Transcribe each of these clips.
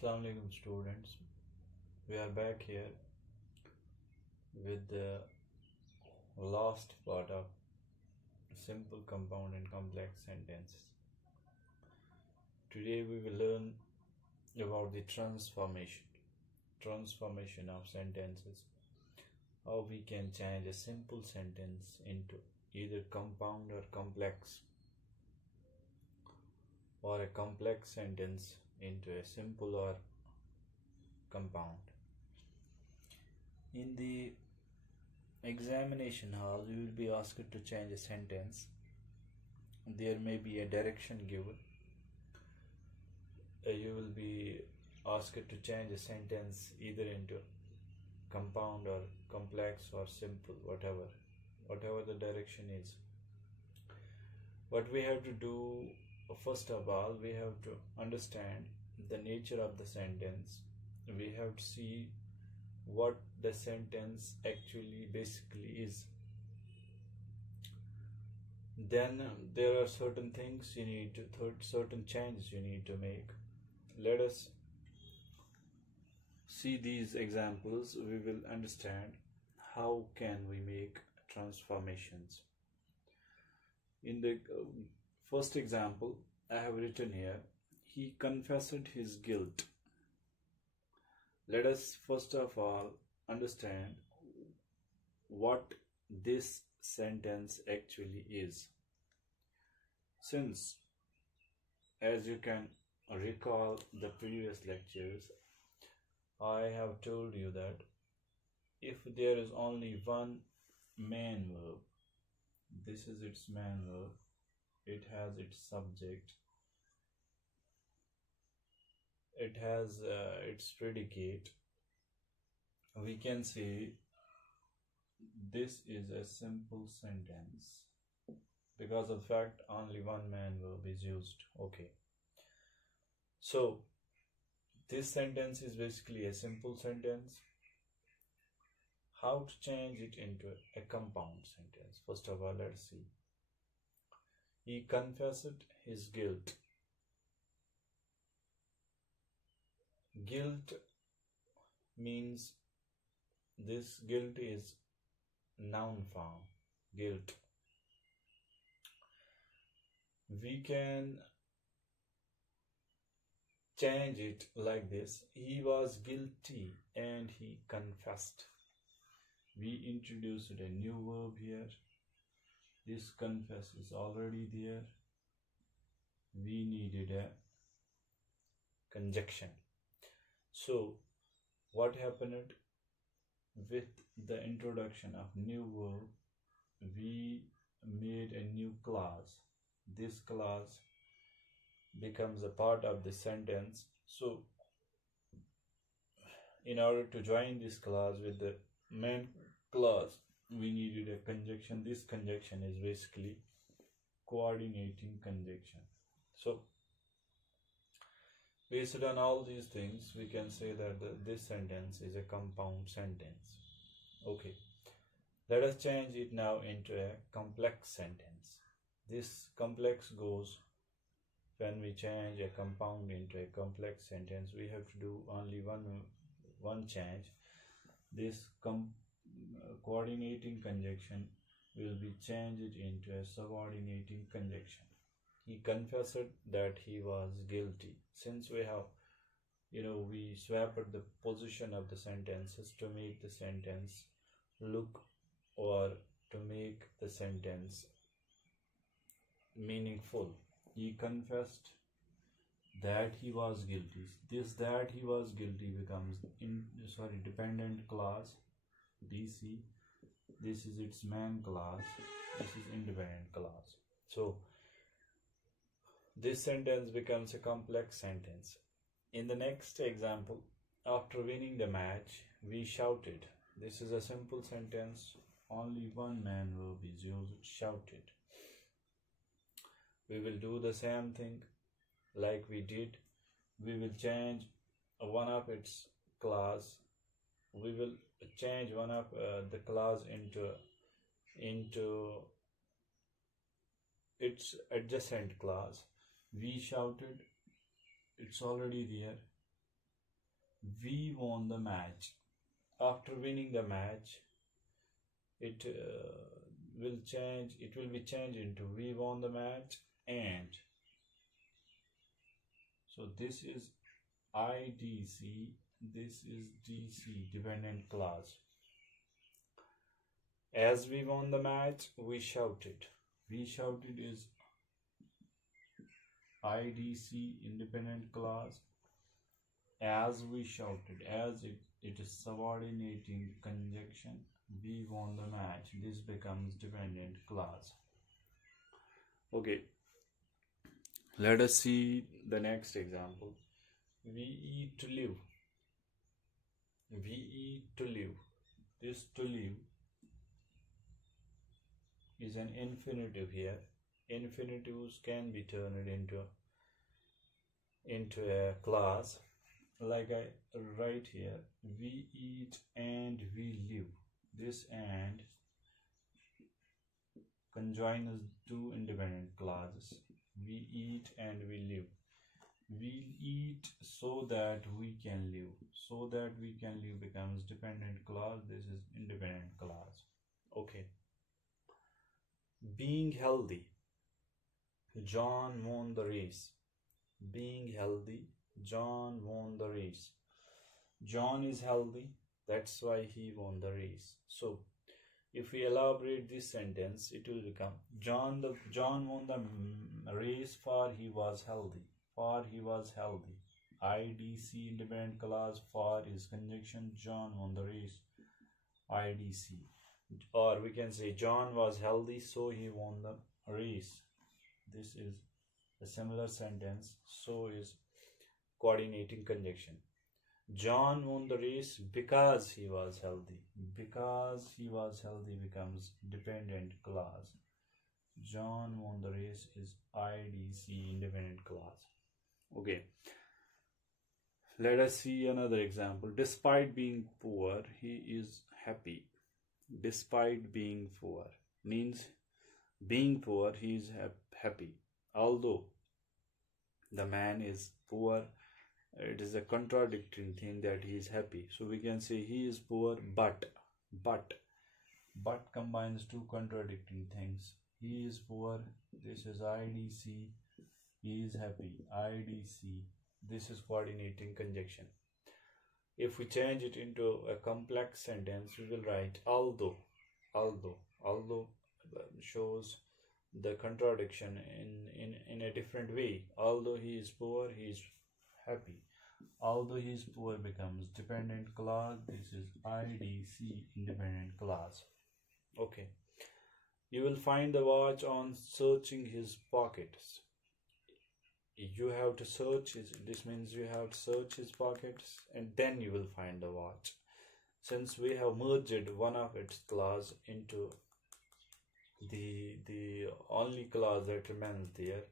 Assalamu alaikum students. We are back here with the last part of simple, compound and complex sentences. Today we will learn about the transformation of sentences. How we can change a simple sentence into either compound or complex, or a complex sentence into a simple or compound. In the examination hall, you will be asked to change a sentence. There may be a direction given. You will be asked to change a sentence either into compound or complex or simple, whatever the direction is. What we have to do, first of all, we have to understand the nature of the sentence. We have to see what the sentence actually basically is. Then there are certain things you need to, certain changes you need to make. Let us see these examples. We will understand how can we make transformations. In the first example, I have written here, he confessed his guilt. Let us first of all understand what this sentence actually is. Since, as you can recall the previous lectures, I have told you that if there is only one main verb, this is its main verb, it has its subject, it has its predicate, we can say this is a simple sentence because of the fact only one main verb is used. Okay, so this sentence is basically a simple sentence. How to change it into a compound sentence? First of all, let's see. He confessed his guilt. Guilt means, this guilt is noun form, guilt. We can change it like this: he was guilty and he confessed. We introduced a new verb here. This confess is already there. We needed a conjunction. So what happened with the introduction of new verb? We made a new clause. This clause becomes a part of the sentence. So in order to join this clause with the main clause, we needed a conjunction. This conjunction is basically coordinating conjunction. So based on all these things, we can say that this sentence is a compound sentence. Okay, let us change it now into a complex sentence. This complex goes, when we change a compound into a complex sentence, we have to do only one change. This coordinating conjunction will be changed into a subordinating conjunction. He confessed that he was guilty. Since we have, we swapped the position of the sentences to make the sentence look, or to make the sentence meaningful. He confessed that he was guilty. This that he was guilty becomes dependent clause, DC. This is its main clause. This is independent clause. So this sentence becomes a complex sentence. In the next example, after winning the match, we shouted. This is a simple sentence. Only one main verb is used, shouted. We will do the same thing like we did. We will change one of its clause. We will change one of the clause into its adjacent clause. We shouted, it's already there. We won the match. After winning the match, it will be changed into we won the match. And so this is IDC, this is DC, dependent clause. As we won the match, we shouted. We shouted is IDC, independent clause. As we shouted, as it is subordinating conjunction. We won the match. This becomes dependent clause. Okay. Let us see the next example. We eat to live. We eat to live. This to live is an infinitive here. Infinitives can be turned into a clause. Like I write here, we eat and we live. This and conjoins two independent clauses. We eat and we live. We eat so that we can live. So that we can live becomes dependent clause. This is independent clause. Okay. Being healthy. John won the race. Being healthy. John won the race. John is healthy. That's why he won the race. So, if we elaborate this sentence, it will become John won the race for he was healthy. For he was healthy. IDC, independent clause. For is conjunction. John won the race. IDC. Or we can say John was healthy, so he won the race. This is a similar sentence. So is coordinating conjunction. John won the race because he was healthy. Because he was healthy becomes dependent clause. John won the race is IDC, independent clause. Okay. Let us see another example. Despite being poor, he is happy. Despite being poor means being poor, he is happy. Although the man is poor, it is a contradicting thing that he is happy. So we can say he is poor, but combines two contradicting things. He is poor. This is IDC. He is happy. IDC. This is coordinating conjunction. If we change it into a complex sentence, we will write although shows the contradiction in a different way. Although he is poor, he is happy. Although he is poor becomes dependent clause. This is IDC, independent clause. Okay. You will find the watch on searching his pockets. You have to search this means you have to search his pockets and then you will find the watch. Since we have merged one of its clause into the only clause that remains there,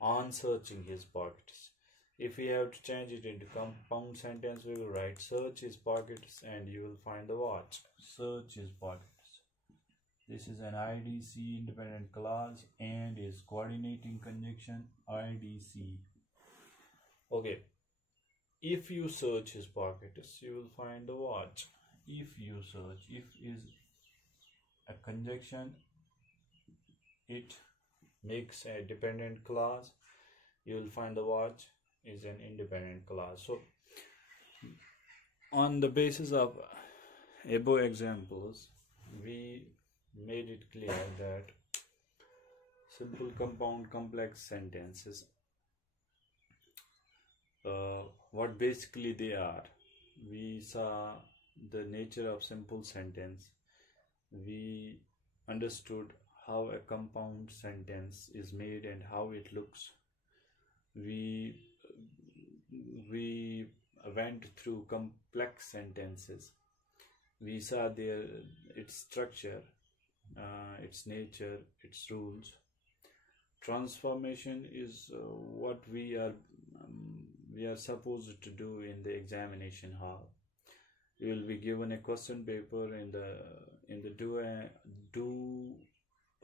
on searching his pockets. If we have to change it into compound sentence, we will write search his pockets and you will find the watch. Search his pockets. This is an IDC, independent clause, and is coordinating conjunction. IDC. Okay. If you search his pockets, you will find the watch. If you search, if is a conjunction, it makes a dependent clause. You will find the watch is an independent clause. So on the basis of above examples, we made it clear that simple, compound, complex sentences, what basically they are. We saw the nature of simple sentence. We understood how a compound sentence is made and how it looks. We went through complex sentences. We saw its structure, its nature, its rules. Transformation is what we are supposed to do in the examination hall. You will be given a question paper in the do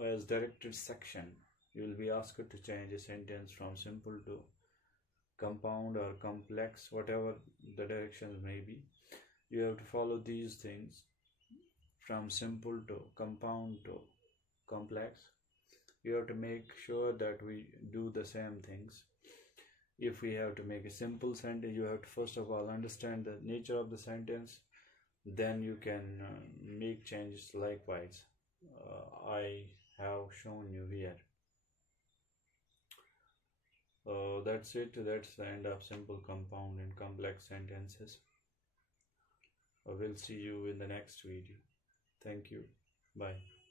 as directed section. You will be asked to change a sentence from simple to compound or complex, whatever the directions may be. You have to follow these things from simple to compound to complex. You have to make sure that we do the same things. If we have to make a simple sentence, you have to first of all understand the nature of the sentence, then you can make changes likewise. I have shown you here. That's it. That's the end of simple, compound, and complex sentences. We'll see you in the next video. Thank you. Bye.